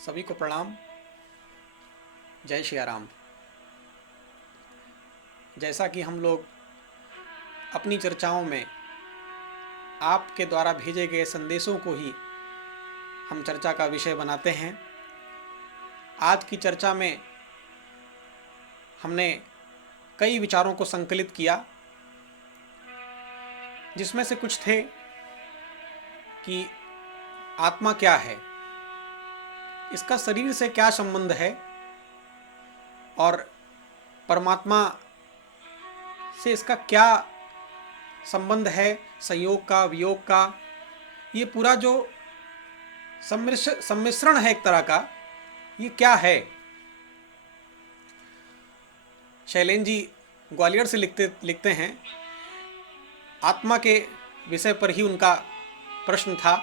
सभी को प्रणाम। जय श्री राम। जैसा कि हम लोग अपनी चर्चाओं में आपके द्वारा भेजे गए संदेशों को ही हम चर्चा का विषय बनाते हैं, आज की चर्चा में हमने कई विचारों को संकलित किया, जिसमें से कुछ थे कि आत्मा क्या है, इसका शरीर से क्या संबंध है और परमात्मा से इसका क्या संबंध है, संयोग का, वियोग का। ये पूरा जो सम्मिश्रण है एक तरह का, ये क्या है। शैलेन जी ग्वालियर से लिखते हैं, आत्मा के विषय पर ही उनका प्रश्न था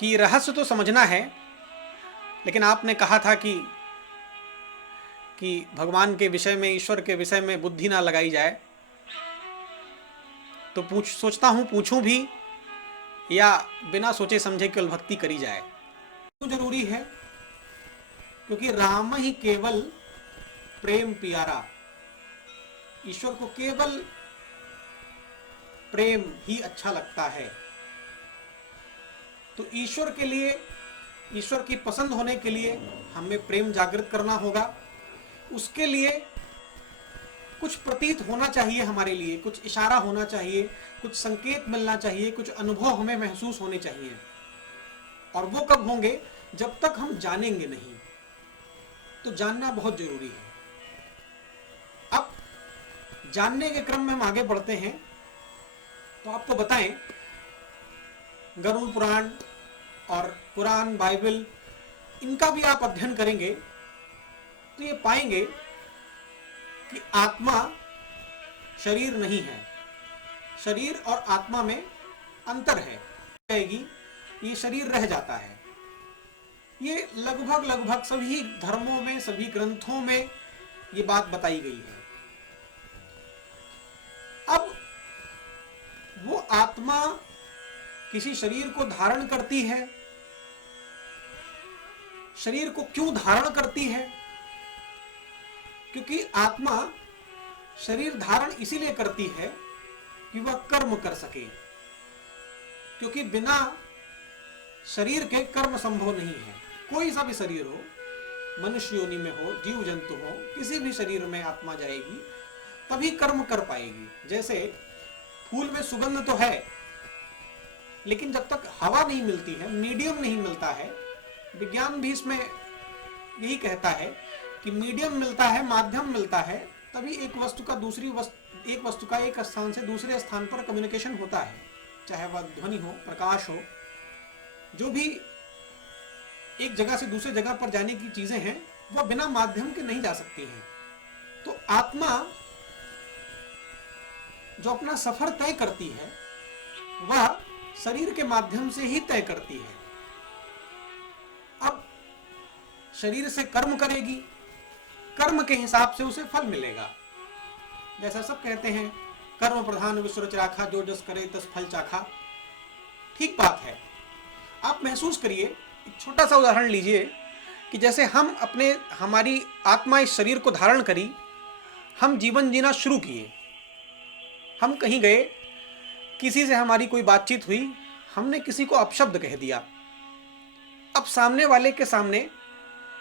कि रहस्य तो समझना है, लेकिन आपने कहा था कि भगवान के विषय में, ईश्वर के विषय में बुद्धि ना लगाई जाए। तो सोचता हूँ पूछूं भी या बिना सोचे समझे केवल भक्ति करी जाए। क्यों जरूरी है? क्योंकि राम ही केवल प्रेम प्यारा, ईश्वर को केवल प्रेम ही अच्छा लगता है। तो ईश्वर के लिए, ईश्वर की पसंद होने के लिए हमें प्रेम जागृत करना होगा। उसके लिए कुछ प्रतीत होना चाहिए, हमारे लिए कुछ इशारा होना चाहिए, कुछ संकेत मिलना चाहिए, कुछ अनुभव हमें महसूस होने चाहिए। और वो कब होंगे? जब तक हम जानेंगे नहीं। तो जानना बहुत जरूरी है। अब जानने के क्रम में हम आगे बढ़ते हैं, तो आपको बताएं, गरुड़ पुराण और कुरान, बाइबल, इनका भी आप अध्ययन करेंगे तो ये पाएंगे कि आत्मा शरीर नहीं है। शरीर और आत्मा में अंतर है। ये शरीर रह जाता है। ये लगभग सभी धर्मों में, सभी ग्रंथों में ये बात बताई गई है। अब वो आत्मा किसी शरीर को धारण करती है। शरीर को क्यों धारण करती है? क्योंकि आत्मा शरीर धारण इसीलिए करती है कि वह कर्म कर सके। क्योंकि बिना शरीर के कर्म संभव नहीं है। कोई सा भी शरीर हो, मनुष्य योनि में हो, जीव जंतु हो, किसी भी शरीर में आत्मा जाएगी तभी कर्म कर पाएगी। जैसे फूल में सुगंध तो है, लेकिन जब तक हवा नहीं मिलती है, मीडियम नहीं मिलता है, विज्ञान भी इसमें यही कहता है कि मीडियम मिलता है, माध्यम मिलता है, तभी एक वस्तु का एक स्थान से दूसरे स्थान पर कम्युनिकेशन होता है। चाहे वह ध्वनि हो, प्रकाश हो, जो भी एक जगह से दूसरे जगह पर जाने की चीजें हैं, वह बिना माध्यम के नहीं जा सकती हैं। तो आत्मा जो अपना सफर तय करती है, वह शरीर के माध्यम से ही तय करती है। अब शरीर से कर्म करेगी, कर्म के हिसाब से उसे फल मिलेगा। जैसा सब कहते हैं, कर्म प्रधान विश्व रचराखा, जो जस करे तस फल चाखा। ठीक बात है। आप महसूस करिए, एक छोटा सा उदाहरण लीजिए कि जैसे हमारी आत्मा इस शरीर को धारण करी, हम जीवन जीना शुरू किए, हम कहीं गए, किसी से हमारी कोई बातचीत हुई, हमने किसी को अपशब्द कह दिया। अब सामने वाले के सामने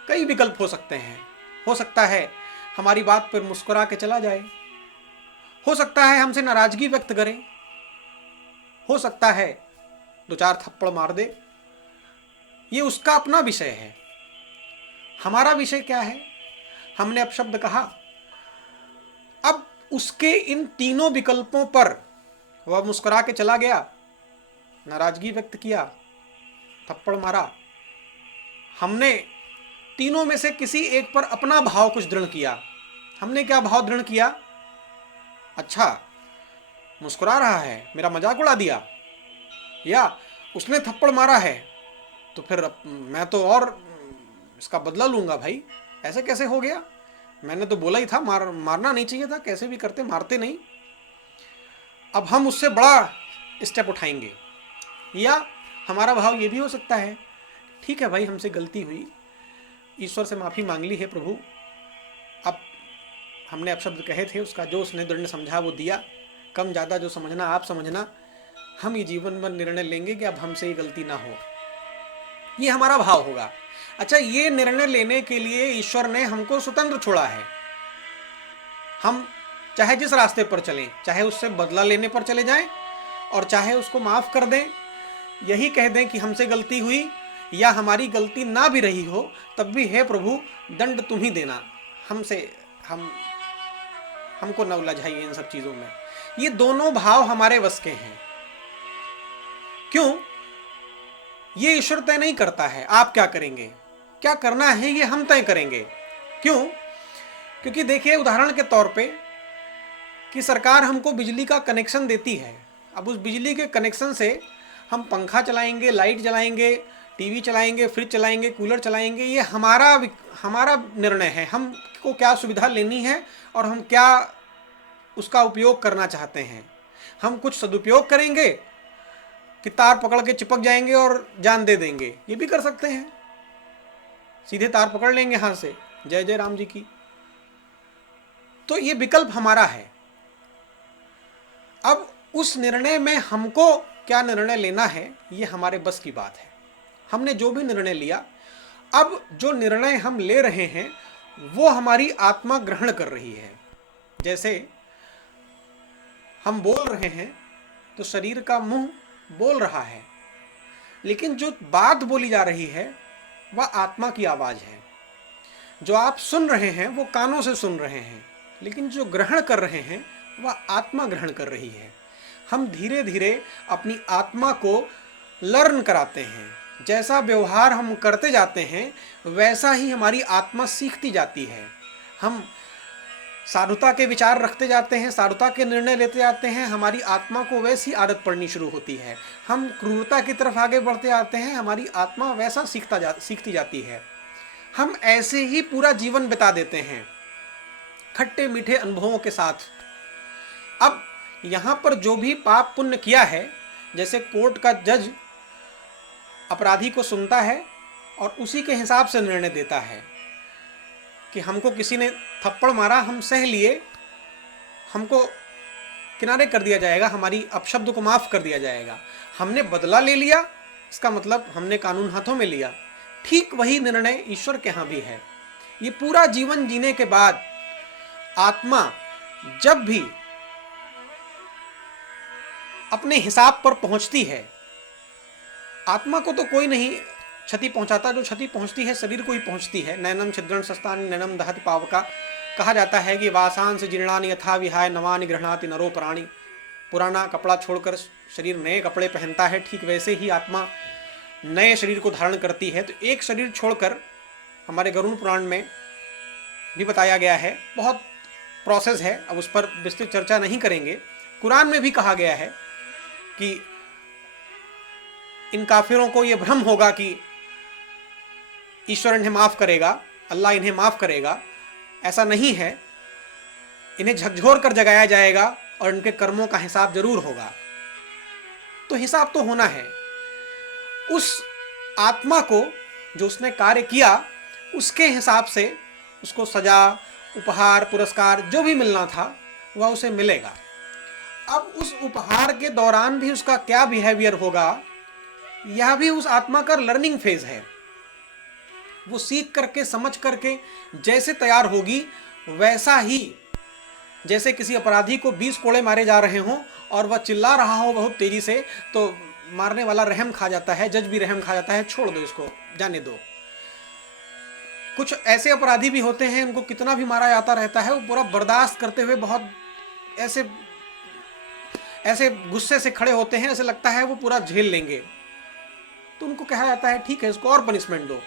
कई विकल्प हो सकते हैं। हो सकता है हमारी बात पर मुस्कुरा के चला जाए, हो सकता है हमसे नाराजगी व्यक्त करे, हो सकता है दो चार थप्पड़ मार दे। ये उसका अपना विषय है। हमारा विषय क्या है? हमने अपशब्द कहा। अब उसके इन तीनों विकल्पों पर वह मुस्कुरा के चला गया, नाराजगी व्यक्त किया, थप्पड़ मारा। हमने तीनों में से किसी एक पर अपना भाव कुछ दृढ़ किया। हमने क्या भाव दृढ़ किया? अच्छा, मुस्कुरा रहा है, मेरा मजाक उड़ा दिया, या उसने थप्पड़ मारा है तो फिर मैं तो और इसका बदला लूंगा। भाई ऐसे कैसे हो गया? मैंने तो बोला ही था, मारना नहीं चाहिए था, कैसे भी करते, मारते नहीं। अब हम उससे बड़ा स्टेप उठाएंगे। या हमारा भाव ये भी हो सकता है, ठीक है भाई, हमसे गलती हुई, ईश्वर से माफ़ी मांग ली है प्रभु, अब हमने अपशब्द कहे थे, उसका जो उसने दंड समझा वो दिया, कम ज़्यादा जो समझना आप समझना, हम ये जीवन में निर्णय लेंगे कि अब हमसे ये गलती ना हो, ये हमारा भाव होगा। अच्छा, ये निर्णय लेने के लिए ईश्वर ने हमको स्वतंत्र छोड़ा है। हम चाहे जिस रास्ते पर चलें, चाहे उससे बदला लेने पर चले जाएं और चाहे उसको माफ़ कर दें, यही कह दें कि हमसे गलती हुई, या हमारी गलती ना भी रही हो तब भी हे प्रभु दंड तुम ही देना, हमको न उलझाइए इन सब चीज़ों में। ये दोनों भाव हमारे बस के हैं। क्यों? ये ईश्वर तय नहीं करता है आप क्या करेंगे, क्या करना है ये हम तय करेंगे। क्यों? क्योंकि देखिए, उदाहरण के तौर पे कि सरकार हमको बिजली का कनेक्शन देती है, अब उस बिजली के कनेक्शन से हम पंखा चलाएंगे, लाइट जलाएंगे, टीवी चलाएंगे, फ्रिज चलाएंगे, कूलर चलाएंगे, ये हमारा निर्णय है, हमको क्या सुविधा लेनी है और हम क्या उसका उपयोग करना चाहते हैं। हम कुछ सदुपयोग करेंगे कि तार पकड़ के चिपक जाएंगे और जान दे देंगे, ये भी कर सकते हैं, सीधे तार पकड़ लेंगे हाथ से, जय जय राम जी की। तो ये विकल्प हमारा है। अब उस निर्णय में हमको क्या निर्णय लेना है, ये हमारे बस की बात है। हमने जो भी निर्णय लिया, अब जो निर्णय हम ले रहे हैं वो हमारी आत्मा ग्रहण कर रही है। जैसे हम बोल रहे हैं तो शरीर का मुंह बोल रहा है, लेकिन जो बात बोली जा रही है वह आत्मा की आवाज़ है। जो आप सुन रहे हैं वो कानों से सुन रहे हैं, लेकिन जो ग्रहण कर रहे हैं वह आत्मा ग्रहण कर रही है। हम धीरे धीरे अपनी आत्मा को लर्न कराते हैं। जैसा व्यवहार हम करते जाते हैं वैसा ही हमारी आत्मा सीखती जाती है। हम साधुता के विचार रखते जाते हैं, साधुता के निर्णय लेते जाते हैं, हमारी आत्मा को वैसी आदत पड़नी शुरू होती है। हम क्रूरता की तरफ आगे बढ़ते आते हैं, हमारी आत्मा वैसा सीखती जाती है। हम ऐसे ही पूरा जीवन बिता देते हैं खट्टे मीठे अनुभवों के साथ। अब यहाँ पर जो भी पाप पुण्य किया है, जैसे कोर्ट का जज अपराधी को सुनता है और उसी के हिसाब से निर्णय देता है कि हमको किसी ने थप्पड़ मारा, हम सह लिए, हमको किनारे कर दिया जाएगा, हमारी अपशब्द को माफ़ कर दिया जाएगा। हमने बदला ले लिया, इसका मतलब हमने कानून हाथों में लिया। ठीक वही निर्णय ईश्वर के यहाँ भी है। ये पूरा जीवन जीने के बाद आत्मा जब भी अपने हिसाब पर पहुंचती है, आत्मा को तो कोई नहीं क्षति पहुंचाता, जो क्षति पहुंचती है शरीर को ही पहुंचती है। नैनम छिद्रन शस्तानि नैनम दहति पावका, कहा जाता है कि वासांस जीर्णानि यथा विहाय नवानि गृह्णाति नरो प्राणी। पुराना कपड़ा छोड़कर शरीर नए कपड़े पहनता है, ठीक वैसे ही आत्मा नए शरीर को धारण करती है। तो एक शरीर छोड़कर, हमारे गरुड़ पुराण में भी बताया गया है, बहुत प्रोसेस है, अब उस पर विस्तृत चर्चा नहीं करेंगे। कुरान में भी कहा गया है कि इन काफिरों को ये भ्रम होगा कि ईश्वर इन्हें माफ़ करेगा, अल्लाह इन्हें माफ़ करेगा। ऐसा नहीं है, इन्हें झकझोर कर जगाया जाएगा और इनके कर्मों का हिसाब जरूर होगा। तो हिसाब तो होना है। उस आत्मा को जो उसने कार्य किया उसके हिसाब से उसको सजा, उपहार, पुरस्कार जो भी मिलना था वह उसे मिलेगा। अब उस उपहार के दौरान भी उसका क्या बिहेवियर होगा, यह भी उस आत्मा का लर्निंग फेज है। वो सीख करके, समझ करके जैसे तैयार होगी वैसा ही, जैसे किसी अपराधी को 20 कोड़े मारे जा रहे हों और वह चिल्ला रहा हो बहुत तेजी से, तो मारने वाला रहम खा जाता है, जज भी रहम खा जाता है, छोड़ दो इसको, जाने दो। कुछ ऐसे अपराधी भी होते हैं, उनको कितना भी मारा जाता रहता है, वो पूरा बर्दाश्त करते हुए बहुत ऐसे गुस्से से खड़े होते हैं, ऐसे लगता है वो पूरा झेल लेंगे। तो उनको कहा जाता है ठीक है, इसको और पनिशमेंट दो।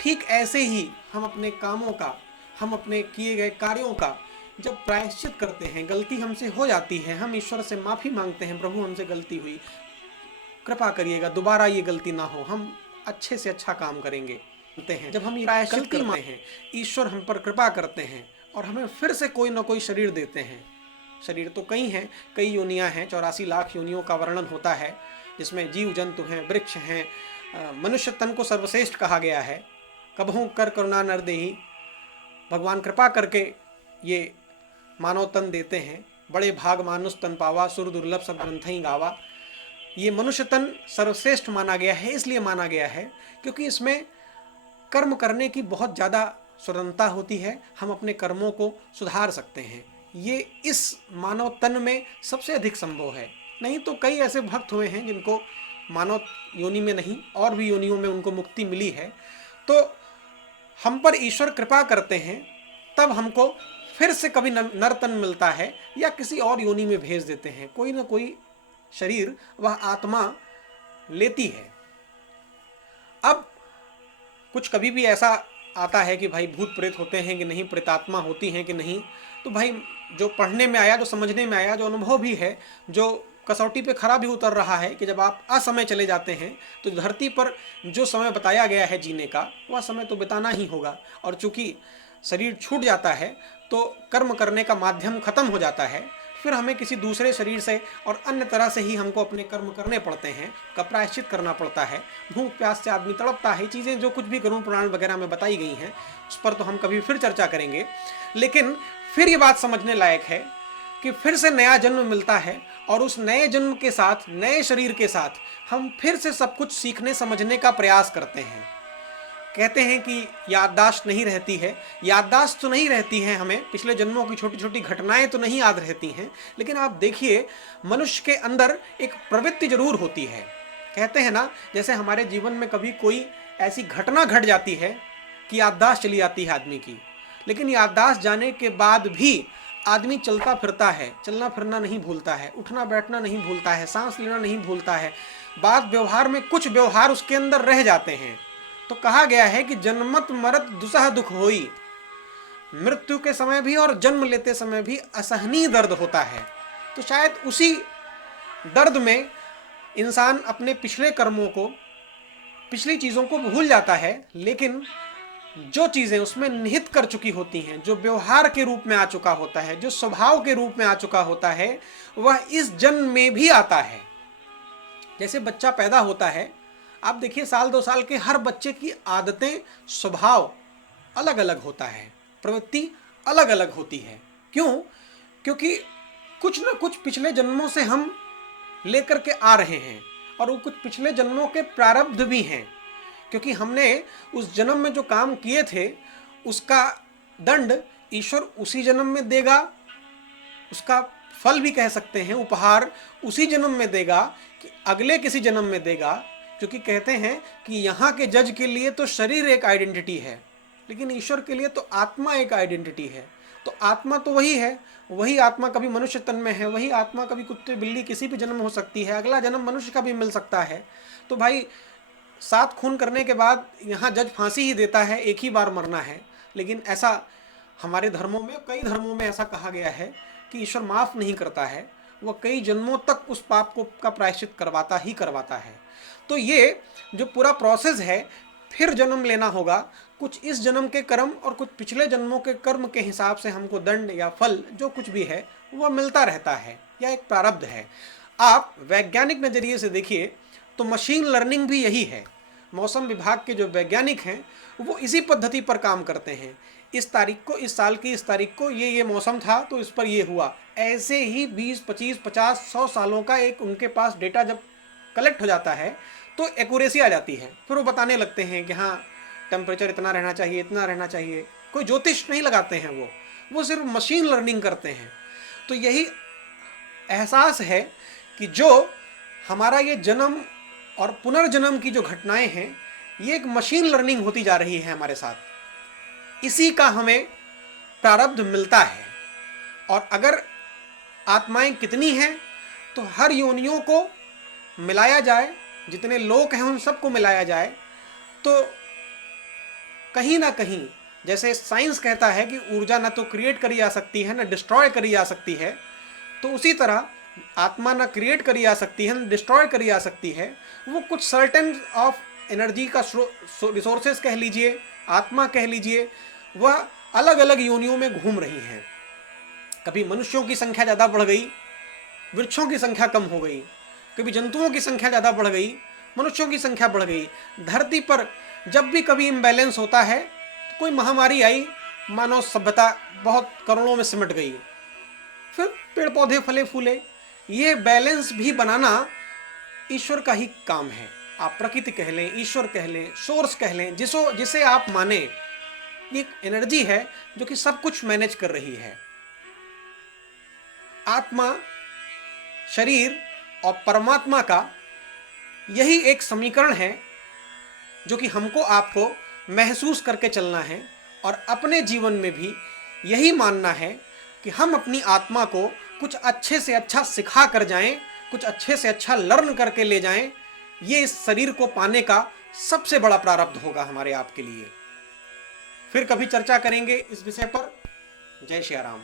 ठीक ऐसे ही हम अपने कामों का, हम अपने किए गए कार्यों का जब प्रायश्चित करते हैं, गलती हमसे हो जाती है, हम ईश्वर से माफ़ी मांगते हैं, प्रभु हमसे गलती हुई, कृपा करिएगा दोबारा ये गलती ना हो, हम अच्छे से अच्छा काम करेंगे। जब हम प्रायश्चित करते हैं, ईश्वर हम पर कृपा करते हैं और हमें फिर से कोई ना कोई शरीर देते हैं। शरीर तो कई हैं, कई योनियाँ हैं, 84 लाख योनियों का वर्णन होता है, जिसमें जीव जंतु हैं, वृक्ष हैं, मनुष्य तन को सर्वश्रेष्ठ कहा गया है। कबहू कर करुणा नर देही, भगवान कृपा करके ये मानव तन देते हैं। बड़े भाग मानुष तन पावा, सुर दुर्लभ सब ग्रंथ ही गावा। ये मनुष्य तन सर्वश्रेष्ठ माना गया है, इसलिए माना गया है क्योंकि इसमें कर्म करने की बहुत ज़्यादा स्वतंत्रता होती है। हम अपने कर्मों को सुधार सकते हैं। ये इस मानव तन में सबसे अधिक संभव है। नहीं तो कई ऐसे भक्त हुए हैं जिनको मानव योनि में नहीं और भी योनियों में उनको मुक्ति मिली है। तो हम पर ईश्वर कृपा करते हैं, तब हमको फिर से कभी नर तन मिलता है या किसी और योनि में भेज देते हैं। कोई ना कोई शरीर वह आत्मा लेती है। अब कुछ कभी भी ऐसा आता है कि भाई भूत प्रेत होते हैं कि नहीं, प्रेतात्मा होती हैं कि नहीं, तो भाई जो पढ़ने में आया, जो समझने में आया, जो अनुभव भी है, जो कसौटी पे खरा भी उतर रहा है कि जब आप असमय चले जाते हैं तो धरती पर जो समय बताया गया है जीने का, वह समय तो बिताना ही होगा। और चूंकि शरीर छूट जाता है तो कर्म करने का माध्यम खत्म हो जाता है। फिर हमें किसी दूसरे शरीर से और अन्य तरह से ही हमको अपने कर्म करने पड़ते हैं, का प्रायश्चित करना पड़ता है। भूख प्यास से आदमी तड़पता है। चीज़ें जो कुछ भी गरुड़ पुराण वगैरह में बताई गई हैं उस पर तो हम कभी फिर चर्चा करेंगे। लेकिन फिर ये बात समझने लायक है कि फिर से नया जन्म मिलता है और उस नए जन्म के साथ, नए शरीर के साथ हम फिर से सब कुछ सीखने समझने का प्रयास करते हैं। कहते हैं कि याददाश्त नहीं रहती है। याददाश्त तो नहीं रहती है, हमें पिछले जन्मों की छोटी छोटी घटनाएं तो नहीं याद रहती हैं, लेकिन आप देखिए मनुष्य के अंदर एक प्रवृत्ति जरूर होती है। कहते हैं ना, जैसे हमारे जीवन में कभी कोई ऐसी घटना घट जाती है कि याददाश्त चली जाती है आदमी की, लेकिन याददाश्त जाने के बाद भी आदमी चलता फिरता है, चलना फिरना नहीं भूलता है, उठना बैठना नहीं भूलता है, सांस लेना नहीं भूलता है। बात व्यवहार में कुछ व्यवहार उसके अंदर रह जाते हैं। तो कहा गया है कि जन्मत मरत दुसह दुख होई, मृत्यु के समय भी और जन्म लेते समय भी असहनीय दर्द होता है। तो शायद उसी दर्द में इंसान अपने पिछले कर्मों को, पिछली चीज़ों को भूल जाता है, लेकिन जो चीज़ें उसमें निहित कर चुकी होती हैं, जो व्यवहार के रूप में आ चुका होता है, जो स्वभाव के रूप में आ चुका होता है, वह इस जन्म में भी आता है। जैसे बच्चा पैदा होता है, आप देखिए साल 2 साल के हर बच्चे की आदतें, स्वभाव अलग अलग होता है, प्रवृत्ति अलग अलग होती है। क्यों? क्योंकि कुछ न कुछ पिछले जन्मों से हम लेकर के आ रहे हैं और वो कुछ पिछले जन्मों के प्रारब्ध भी हैं। क्योंकि हमने उस जन्म में जो काम किए थे उसका दंड ईश्वर उसी जन्म में देगा, उसका फल भी कह सकते हैं, उपहार उसी जन्म में देगा कि अगले किसी जन्म में देगा। क्योंकि कहते हैं कि यहाँ के जज के लिए तो शरीर एक आइडेंटिटी है, लेकिन ईश्वर के लिए तो आत्मा एक आइडेंटिटी है। तो आत्मा तो वही है, वही आत्मा कभी मनुष्य तन में है, वही आत्मा कभी कुत्ते बिल्ली किसी भी जन्म हो सकती है, अगला जन्म मनुष्य का भी मिल सकता है। तो भाई 7 खून करने के बाद यहाँ जज फांसी ही देता है, एक ही बार मरना है। लेकिन ऐसा हमारे धर्मों में, कई धर्मों में ऐसा कहा गया है कि ईश्वर माफ़ नहीं करता है, वह कई जन्मों तक उस पाप को का प्रायश्चित करवाता ही करवाता है। तो ये जो पूरा प्रोसेस है, फिर जन्म लेना होगा, कुछ इस जन्म के कर्म और कुछ पिछले जन्मों के कर्म के हिसाब से हमको दंड या फल जो कुछ भी है वह मिलता रहता है, या एक प्रारब्ध है। आप वैज्ञानिक नज़रिए से देखिए तो मशीन लर्निंग भी यही है। मौसम विभाग के जो वैज्ञानिक हैं वो इसी पद्धति पर काम करते हैं। इस तारीख को, इस साल की इस तारीख को ये मौसम था तो इस पर ये हुआ। ऐसे ही 20, 25, 50, 100 सालों का एक उनके पास डेटा जब कलेक्ट हो जाता है तो एक्यूरेसी आ जाती है। फिर वो बताने लगते हैं कि हाँ टेम्परेचर इतना रहना चाहिए, इतना रहना चाहिए। कोई ज्योतिष नहीं लगाते हैं, वो सिर्फ मशीन लर्निंग करते हैं। तो यही एहसास है कि जो हमारा ये जन्म और पुनर्जन्म की जो घटनाएं हैं, ये एक मशीन लर्निंग होती जा रही है हमारे साथ। इसी का हमें प्रारब्ध मिलता है। और अगर आत्माएं कितनी हैं तो हर योनियों को मिलाया जाए, जितने लोग हैं उन सबको मिलाया जाए, तो कहीं ना कहीं जैसे साइंस कहता है कि ऊर्जा ना तो क्रिएट करी जा सकती है ना डिस्ट्रॉय करी जा सकती है, तो उसी तरह आत्मा ना क्रिएट करी जा सकती है ना डिस्ट्रॉय करी जा सकती है। वो कुछ सर्टेन ऑफ एनर्जी का रिसोर्सेस कह लीजिए, आत्मा कह लीजिए, वह अलग अलग योनियों में घूम रही हैं। कभी मनुष्यों की संख्या ज़्यादा बढ़ गई, वृक्षों की संख्या कम हो गई, कभी जंतुओं की संख्या ज़्यादा बढ़ गई, मनुष्यों की संख्या बढ़ गई। धरती पर जब भी कभी इम्बैलेंस होता है तो कोई महामारी आई, मानव सभ्यता बहुत करोड़ों में सिमट गई, फिर पेड़ पौधे फले फूले। ये बैलेंस भी बनाना ईश्वर का ही काम है। आप प्रकृति कह लें, ईश्वर कह लें, सोर्स कह लें, जिसे आप माने, ये एनर्जी है जो कि सब कुछ मैनेज कर रही है। आत्मा, शरीर और परमात्मा का यही एक समीकरण है जो कि हमको आपको महसूस करके चलना है और अपने जीवन में भी यही मानना है कि हम अपनी आत्मा को कुछ अच्छे से अच्छा सिखा कर जाएं, कुछ अच्छे से अच्छा लर्न करके ले जाएं। ये इस शरीर को पाने का सबसे बड़ा प्रारब्ध होगा हमारे आपके लिए। फिर कभी चर्चा करेंगे इस विषय पर। जय श्री राम।